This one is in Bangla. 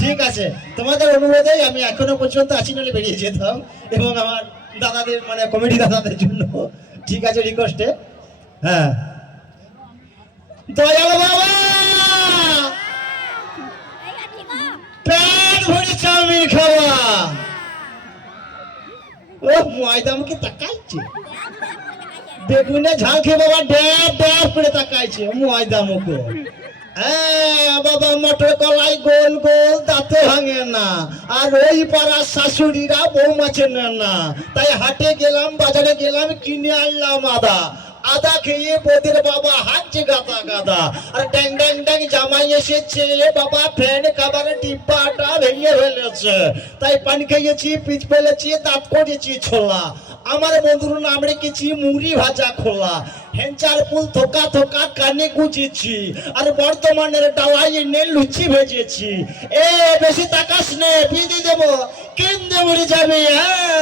ঠিক আছে, তোমাদের অনুরোধেই আমি এখনো পর্যন্ত আছি, নাহলে বেরিয়ে যেতাম, এবং আমার দাদাদের মানে কমেডি দাদাদের জন্য। ঠিক আছে, রিকোয়েস্টে। হ্যাঁ, দয়াল বাবা পেট ভরে চাউমিন খাওয়া। ও ময়দা মুখে তাকাইছে, বেগুনে ঝাল খেয়ে বাবা ড্যাব ড্যাব করে তাকাইছে ময়দা মুখে। হ্যাঁ বাবা, মটর কলাই গোল গোল, দাঁতে ভাঙে না। আর ওই পাড়ার শাশুড়িরা বৌমা চেনে না, তাই হাটে গেলাম, বাজারে গেলাম, কিনে আনলাম আদা। আদা খেয়ে বোধের বাবা হাঁটছে গাদা গাদা। আর ড্যাং ড্যাং ড্যাং জামাই এসেছে বাবা, ফ্যান খাবারে ডিব্বাটা ভেঙে ফেলেছে। তাই পানি খেয়েছি, পিচ ফেলেছি, দাঁত করেছি ছোলা। আমার বন্ধুর নাম রেখেছি মুড়ি ভাজা খোলা। হেঞ্চার ফুল থোকা থোকা কানে গুজেছি, আর বর্তমানের ডালাই এনে লুচি ভেজেছি। এ বেশি তাকাস নে, বিয়ে দিয়ে দেবো, কেন্দ্রে মরে যাবে। হ্যাঁ